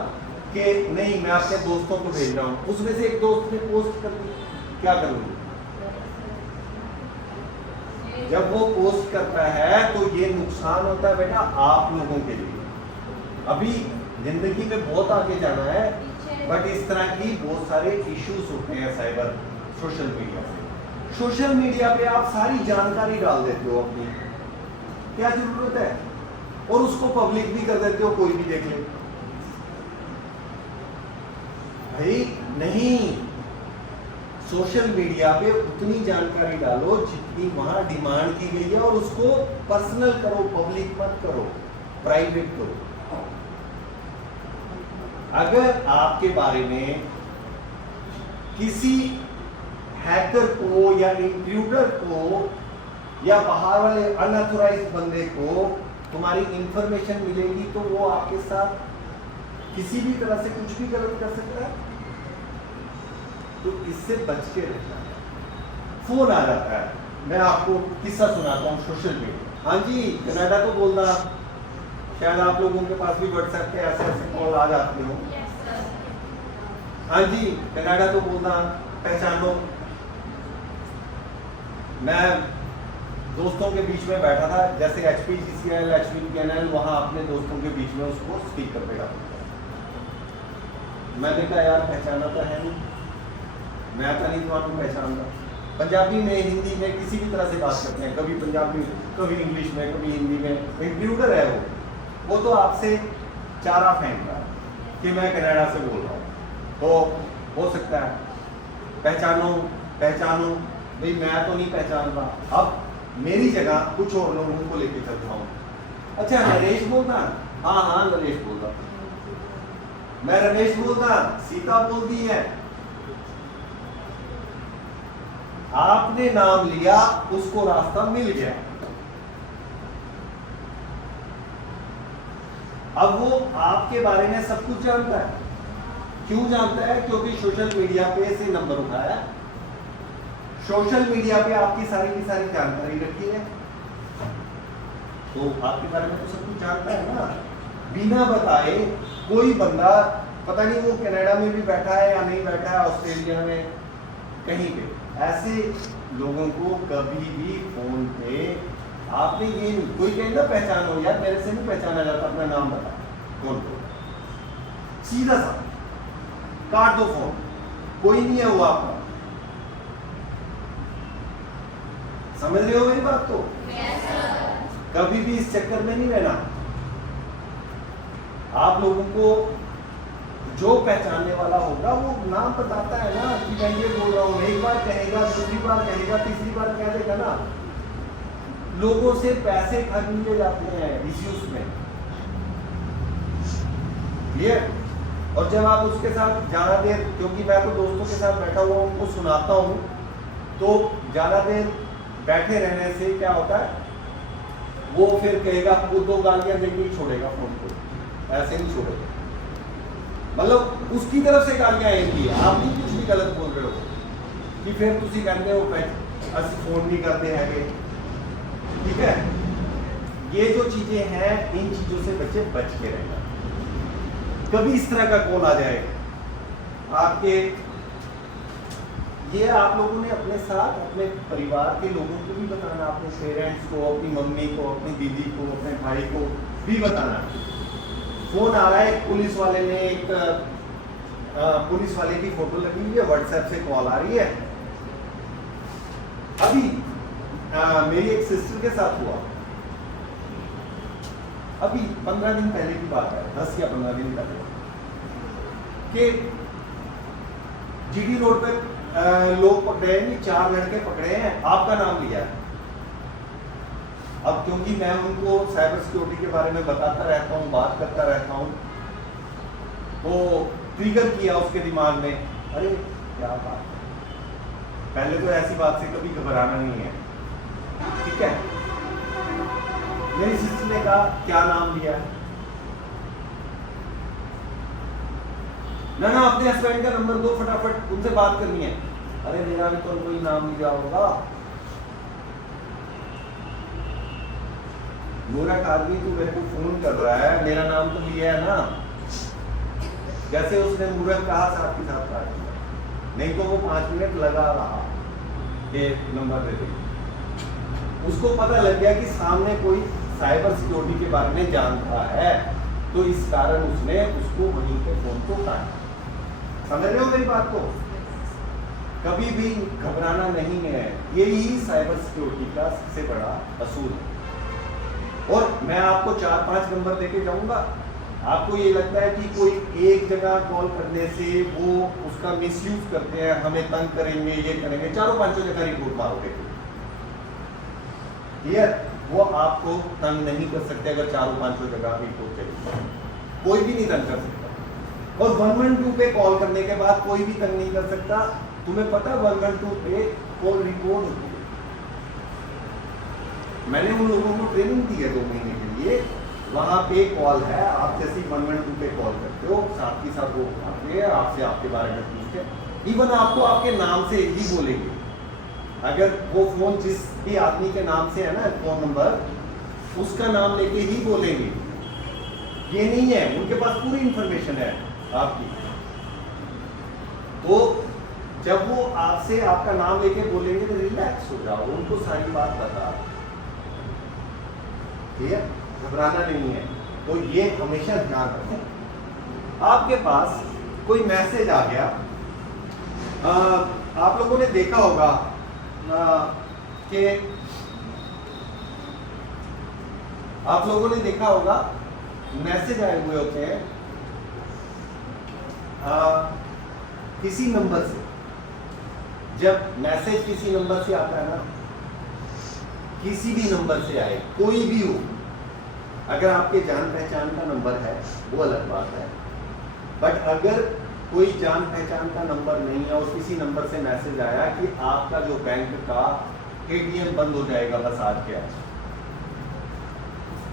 कि नहीं मैं अपने दोस्तों को भेज रहा हूं, उसमें से एक दोस्त ने पोस्ट कर दी, क्या करूंगी? जब वो पोस्ट करता है तो ये नुकसान होता है बेटा आप लोगों के लिए। अभी जिंदगी में बहुत आगे जाना है, बट इस तरह की बहुत सारे इश्यूज होते हैं साइबर सोशल मीडिया पे। सोशल मीडिया पे आप सारी जानकारी डाल देते हो अपनी, क्या जरूरत है, और उसको पब्लिक भी कर देते हो, कोई भी देख ले। भाई नहीं, सोशल मीडिया पे उतनी जानकारी डालो जितनी वहां डिमांड की गई है, और उसको पर्सनल करो, पब्लिक मत करो, प्राइवेट करो। अगर आपके बारे में किसी हैकर को या इंट्रूडर को या बाहर वाले अनऑथराइज्ड बंदे को तुम्हारी इंफॉर्मेशन मिलेगी तो वो आपके साथ किसी भी तरह से कुछ भी गलत कर सकता है, तो इससे बच के रहना है। फोन आ जाता है, मैं आपको किस्सा सुनाता हूँ सोशल मीडिया। हाँ जी, कनाडा तो बोलना, शायद आप लोगों के पास भी व्हाट्सएप पे ऐसे ऐसे कॉल आ जाते हो। हाँ जी, कनाडा तो बोलना, पहचानो। मैं दोस्तों के बीच में बैठा था, जैसे HPGCL, HPPNL, वहां अपने दोस्तों के बीच में उसको स्पीकर पे डाल दिया। मैंने कहा यार पहचाना तो है नहीं, मैं तो नहीं तुम्हारा पहचानता। पंजाबी में, हिंदी में, किसी भी तरह से बात करते हैं, कभी पंजाबी, कभी इंग्लिश में, कभी हिंदी में। इंट्रूडर है वो तो आपसे चारा फेंक रहा है कि मैं कनाडा से बोल रहा हूँ, तो हो सकता है पहचानो पहचानो। भाई मैं तो नहीं पहचान रहा, अब मेरी जगह कुछ और लोगों को लेके चलता हूँ। अच्छा नरेश बोलता, हाँ हाँ नरेश बोलता, मैं रमेश बोलता, सीता बोलती है। आपने नाम लिया, उसको रास्ता मिल गया। अब वो आपके बारे में सब कुछ जानता है। क्यों जानता है? क्योंकि सोशल मीडिया पे से नंबर उठाया, सोशल मीडिया पे आपकी सारी की सारी जानकारी रखी है, तो आपके बारे में तो सब कुछ जानता है ना। बिना बताए कोई बंदा, पता नहीं वो कनाडा में भी बैठा है या नहीं बैठा है, ऑस्ट्रेलिया में, कहीं पे, ऐसे लोगों को कभी भी फोन पे आपने ये नहीं, कोई कहे ना पहचानो, यार मेरे से नहीं पहचाना जाता, अपना नाम बता, कौन को, सीधा सा काट दो फोन, कोई नहीं है वो आपका। समझ रहे हो मेरी बात? तो कभी भी इस चक्कर में नहीं रहना। आप लोगों को जो पहचानने वाला होगा वो नाम बताता है ना कि मैं ये बोल रहा हूं, एक बार कहेगा, दूसरी बार कहेगा, तीसरी बार कह देगा ना। लोगों से पैसे खरीदे जाते हैं इश्यूज में, क्लियर? और जब आप उसके साथ ज्यादा देर, क्योंकि मैं तो दोस्तों के साथ बैठा हुआ उनको सुनाता हूं, तो ज्यादा देर बैठे रहने से क्या होता है, वो फिर कहेगा, वो 2 गालियां देके ही छोड़ेगा फोन को, ऐसे नहीं छोड़ेगा। मतलब उसकी तरफ से गालियां आएंगी, आप भी कुछ भी गलत बोल रहे हो कि फिर तुसी कहते हो असं फोन नहीं करते हैं। ठीक है, ये जो चीजें हैं, इन चीजों से बच्चे बच के रहना। कभी इस तरह का कॉल आ जाए आपके, ये आप लोगों ने अपने साथ अपने परिवार के लोगों को भी बताना, अपने पेरेंट्स को, अपनी मम्मी को, अपनी दीदी को, अपने भाई को भी बताना फोन आ रहा है, पुलिस वाले ने पुलिस वाले की फोटो लगी हुई है, व्हाट्सएप से कॉल आ रही है। अभी मेरी एक सिस्टर के साथ हुआ, अभी 15 दिन पहले की बात है, 10 या 15 दिन पहले, कि जीडी रोड पे लोग पकड़े हैं, 4 लड़के पकड़े हैं, आपका नाम लिया है। अब क्योंकि मैं उनको साइबर सिक्योरिटी के बारे में बताता रहता हूँ, बात करता रहता हूँ, तो ट्रिगर किया उसके दिमाग में, अरे क्या बात है, पहले तो ऐसी बात से कभी घबराना नहीं है, ठीक है। मेरी सिस्टर ने कहा क्या नाम लिया है, ना अपने हस्बैंड का नंबर दो, फटाफट उनसे बात करनी है। अरे मेरा भी तो कोई नाम लिया होगा। मूर्ख आदमी तू मेरे को फोन कर रहा है, मेरा नाम तो लिया है ना। जैसे उसने मूर्ख कहा, साथ के साथ काट दिया, नहीं तो वो 5 मिनट लगा रहा कि नंबर दे दे। उसको पता लग गया कि सामने कोई साइबर सिक्योरिटी के बारे में जानता है, तो इस कारण उसने उसको वहीं पे फोन को काटा। समझ रहे हो मेरी बात को? कभी भी घबराना नहीं है, यही साइबर सिक्योरिटी का सबसे बड़ा असूल है। और मैं आपको 4-5 नंबर देके जाऊंगा, आपको ये लगता है कि कोई एक जगह कॉल करने से वो उसका मिसयूज करते हैं, हमें तंग करेंगे, ये करेंगे, 4-5 जगह रिपोर्ट मारोगे, क्लियर? वो आपको तंग नहीं कर सकते अगर 4-5 जगह रिपोर्ट करेंगे, कोई भी नहीं तंग कर सकता। और 112 पे कॉल करने के बाद कोई भी तंग नहीं कर सकता। तुम्हें पता 112 पे कॉल रिकॉर्ड होती है। मैंने उन लोगों को ट्रेनिंग दी है 2 महीने के लिए, वहां पे कॉल है, आप जैसे 112 पे कॉल करते हो, साथ ही साथ वो आते हैं आपसे, आपके बारे में पूछते हैं, इवन आपको आपके नाम से ही बोलेंगे। अगर वो फोन जिस भी आदमी के नाम से है ना, फोन नंबर, उसका नाम लेके ही बोलेंगे। ये नहीं है, उनके पास पूरी इंफॉर्मेशन है आपकी। तो जब वो आपसे आपका नाम लेके बोलेंगे तो रिलैक्स हो जाओ, उनको सारी बात बता, ठीक है, घबराना नहीं है। तो ये हमेशा ध्यान रखें। आपके पास कोई मैसेज आ गया, आप लोगों ने देखा होगा कि आप लोगों ने देखा होगा मैसेज आए हुए होते हैं किसी नंबर से। जब मैसेज किसी नंबर से आता है ना, किसी भी नंबर से आए, कोई भी हो, अगर आपके जान पहचान का नंबर है वो अलग बात है, बट अगर कोई जान पहचान का नंबर नहीं है और किसी नंबर से मैसेज आया कि आपका जो बैंक का एटीएम बंद हो जाएगा बस आज के आज,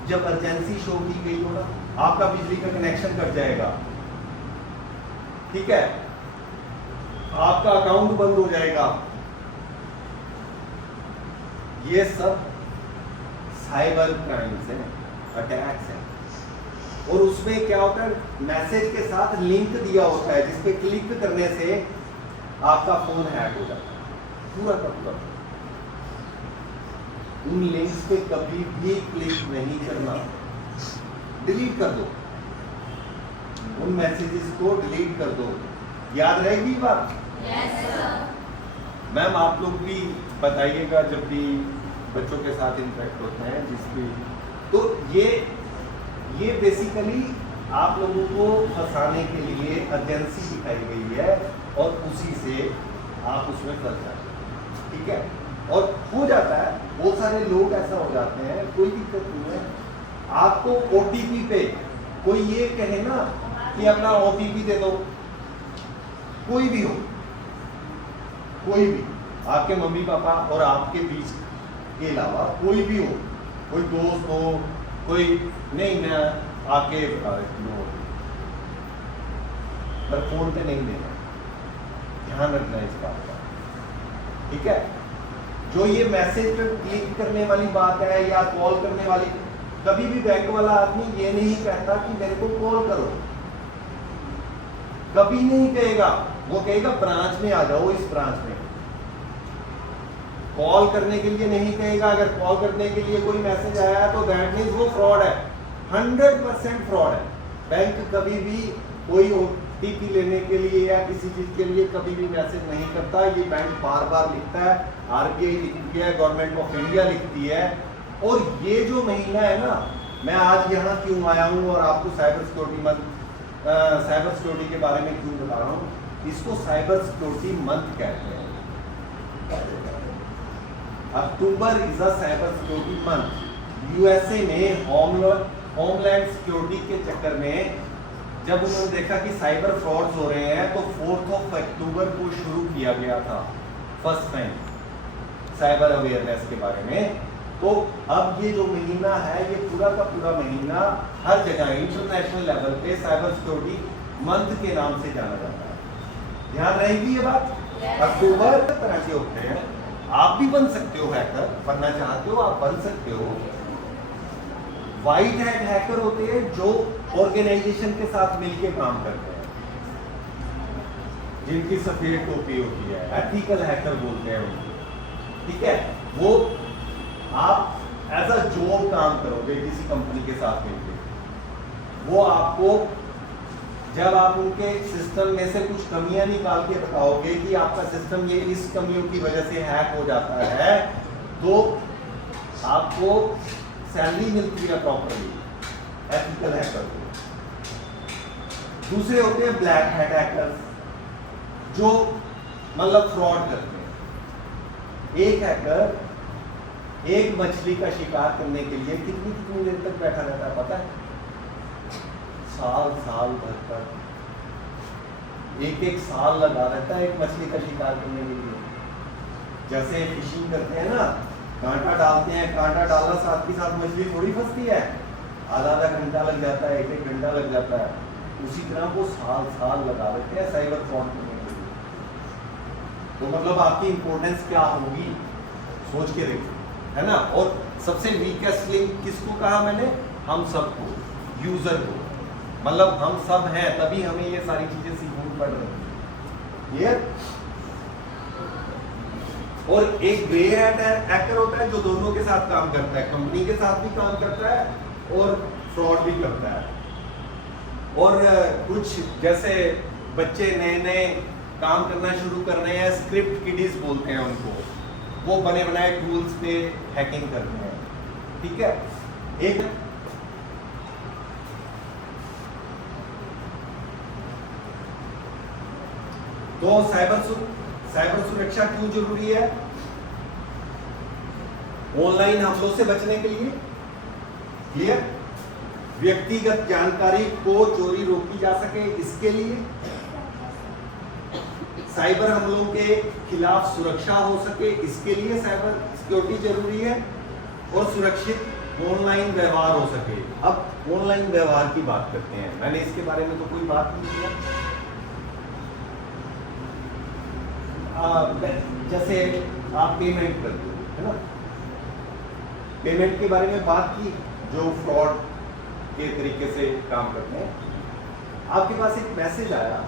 जब अर्जेंसी शो की गई हो ना, आपका बिजली का कनेक्शन कट जाएगा, ठीक है, आपका अकाउंट बंद हो जाएगा, ये सब साइबर क्राइम्स हैं, अटैक्स हैं। और उसमें क्या होता है, मैसेज के साथ लिंक दिया होता है जिस पे क्लिक करने से आपका फोन हैक हो जाता है, पूरा का पूरा। उन लिंक्स पे कभी भी क्लिक नहीं करना, डिलीट कर दो, उन मैसेजेस को डिलीट कर दो। याद रहेगी बात? Yes sir. मैम आप लोग भी बताइएगा जब भी बच्चों के साथ इंटरेक्ट होते हैं जिसकी, तो ये बेसिकली आप लोगों को फंसाने के लिए एजेंसी दिखाई गई है और उसी से आप उसमें फंस जाते हैं, ठीक है। और हो जाता है, बहुत सारे लोग ऐसा हो जाते हैं, कोई दिक्कत नहीं है। आपको ओटीपी पे कोई ये कहे ना कि अपना ओटीपी दे दो, कोई भी हो, कोई भी, आपके मम्मी पापा और आपके बीच के अलावा कोई भी हो, कोई दोस्त हो, कोई नहीं, मैं आके बता देती हूँ, पर फोन पे नहीं देना, ध्यान रखना इस बात का, ठीक है। जो ये मैसेज पे क्लिक करने वाली बात है या कॉल करने वाली, कभी भी बैंक वाला आदमी ये नहीं कहता कि मेरे को कॉल करो, कभी नहीं कहेगा, वो कहेगा ब्रांच में आ जाओ, इस ब्रांच में। कॉल करने के लिए नहीं कहेगा। अगर कॉल करने के लिए कोई मैसेज आया है तो दैट मींस वो फ्रॉड है, 100% फ्रॉड है। बैंक कभी भी कोई ओटीपी लेने के लिए या किसी चीज के लिए कभी भी मैसेज नहीं करता। ये बैंक बार बार लिखता है, आरबीआई लिखती है, गवर्नमेंट ऑफ इंडिया लिखती है। और ये जो महीना है ना, मैं आज यहाँ क्यों आया हूँ और आपको साइबर सिक्योरिटी के बारे में क्यों बता रहा हूँ, इसको साइबर सिक्योरिटी मंथ कहते हैं। October is a cyber security month. USA में होमलैंड सिक्योरिटी के चक्कर में जब उन्होंने देखा कि साइबर फ्रॉड्स हो रहे हैं, तो 4 अक्टूबर को शुरू किया गया था फर्स्ट टाइम साइबर अवेयरनेस के बारे में। तो अब ये जो महीना है, ये पूरा का पूरा महीना हर जगह इंटरनेशनल लेवल पे साइबर सिक्योरिटी मंथ के नाम से जाना जाता है। ध्यान रहेगी ये बात। अक्टूबर तरह के होते हैं, आप भी बन सकते हो हैकर, बनना चाहते हो आप बन सकते हो। व्हाइट हैट हैकर होते हैं जो ऑर्गेनाइजेशन के साथ मिलकर काम करते हैं, जिनकी सफेद टोपी होती है, एथिकल हैकर बोलते हैं उनको। ठीक है, वो आप एज अ जॉब काम करोगे किसी कंपनी के साथ मिलकर। वो आपको जब आप उनके सिस्टम में से कुछ कमियां निकाल के बताओगे कि आपका सिस्टम ये इस कमियों की वजह से हैक हो जाता है, तो आपको सैलरी मिलती है प्रॉपरली। Ethical hacker. दूसरे होते हैं ब्लैक हैट हैकर्स, जो मतलब फ्रॉड करते हैं। एक हैकर एक मछली का शिकार करने के लिए कितनी कितनी देर तक बैठा रहता है पता है? साल भर तक, एक साल लगा रहता है एक मछली का शिकार करने के लिए। जैसे फिशिंग करते हैं ना, कांटा डालते हैं, कांटा डालना साथ के साथ मछली थोड़ी फंसती है, आधा घंटा लग जाता है, 1 घंटा लग जाता है। उसी तरह वो साल लगा देते हैं साइबर फ्रॉड करने के लिए। तो मतलब आपकी इंपॉर्टेंस क्या होगी सोच के देखो, है ना। और सबसे वीकेस्ट लिंक किसको कहा मैंने? हम सबको, यूजर को। मतलब हम सब हैं, तभी हमें ये सारी चीजें सीखनी पड़ रही है। क्लियर? और एक ग्रे हैट हैकर होता है जो दोनों के साथ काम करता है, कंपनी के साथ भी काम करता है और फ्रॉड भी करता है। और कुछ जैसे बच्चे नए काम करना शुरू कर रहे हैं, स्क्रिप्ट किडीज बोलते हैं उनको, वो बने बनाए टूल्स पे हैकिंग करते हैं। ठीक है, एक तो साइबर सुरक्षा क्यों जरूरी है? ऑनलाइन हमलों से बचने के लिए। क्लियर? व्यक्तिगत जानकारी को चोरी रोकी जा सके इसके लिए, साइबर हमलों के खिलाफ सुरक्षा हो सके इसके लिए साइबर सिक्योरिटी जरूरी है, और सुरक्षित ऑनलाइन व्यवहार हो सके। अब ऑनलाइन व्यवहार की बात करते हैं। मैंने इसके बारे में तो कोई बात नहीं किया। जैसे आप पेमेंट करते हो, है ना, पेमेंट के बारे में बात की, जो फ्रॉड के तरीके से काम करते हैं। आपके पास एक मैसेज आया,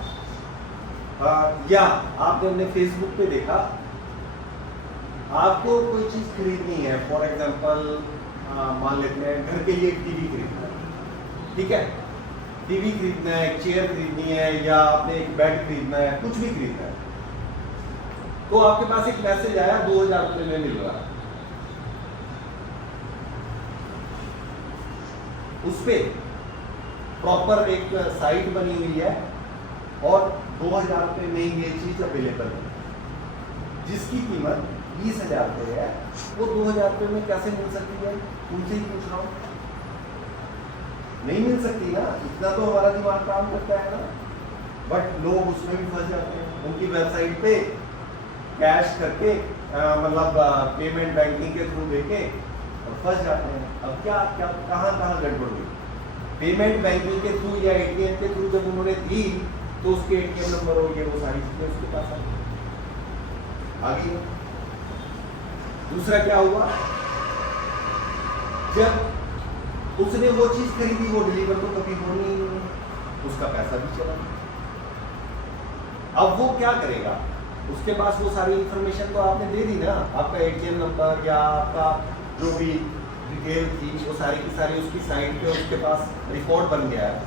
या आपने अपने फेसबुक पे देखा, आपको कोई चीज खरीदनी है, फॉर एग्जांपल मान लेते हैं घर के लिए एक टीवी खरीदना है। ठीक है, टीवी खरीदना है, एक चेयर खरीदनी है, या आपने एक बेड खरीदना है, कुछ भी खरीदना है। तो आपके पास एक मैसेज आया 2000 रुपये में मिल रहा है। उस पे प्रॉपर एक साइट बनी हुई है और 2000 रुपये में ये चीज अवेलेबल है, जिसकी कीमत 20,000 रुपये है। वो 2000 रुपये में कैसे मिल सकती है? तुमसे ही पूछ रहा हूँ। नहीं मिल सकती ना, इतना तो हमारा दिमाग काम करता है ना। बट लोग उसमें भी फंस जाते हैं, उनकी वेबसाइट पे कैश करके मतलब पेमेंट बैंकिंग के थ्रू देके और फंस जाते हैं। अब क्या क्या कहाँ गड़बड़ हुई? पेमेंट बैंकिंग के थ्रू या एटीएम के थ्रू जब उन्होंने दी, तो उसके एटीएम नंबर हो गए, वो सारी चीजें उसके पास आ गई। दूसरा क्या हुआ? जब उसने वो चीज खरीदी, वो डिलीवर तो कभी होनी ही नहीं, उसका पैसा भी चला। अब वो क्या करेगा? उसके पास वो सारी इंफॉर्मेशन तो आपने दे दी ना, आपका एटीएम नंबर या आपका जो भी डिटेल थी, वो सारी की सारी उसकी साइट पे उसके पास रिकॉर्ड बन गया है।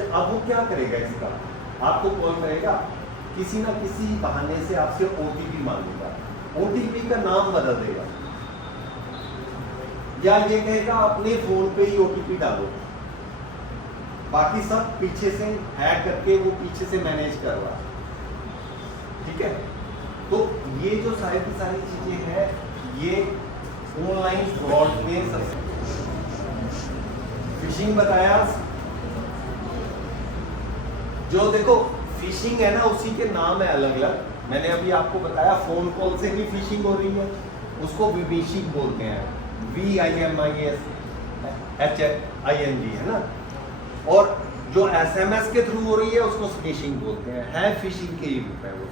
अब वो क्या करेगा इसका, आपको कॉल करेगा, किसी ना किसी बहाने से आपसे ओटीपी मांगेगा, ओटीपी का नाम बदल देगा, या ये कहेगा अपने फोन पे ही ओटीपी डालो, बाकी सब पीछे से हैक करके वो पीछे से मैनेज कर रहा। ठीक है, तो ये जो सारी की सारी चीजें हैं, ये ऑनलाइन फ्रॉड में सबसे फिशिंग बताया। जो देखो फिशिंग है ना, उसी के नाम है अलग अलग। मैंने अभी आपको बताया फोन कॉल से भी फिशिंग हो रही है, उसको विमिशिंग बोलते हैं, VIMISHING है ना। और जो SMS के थ्रू हो रही है उसको फिशिंग बोलते हैं, है फिशिंग के ही रूप है वो।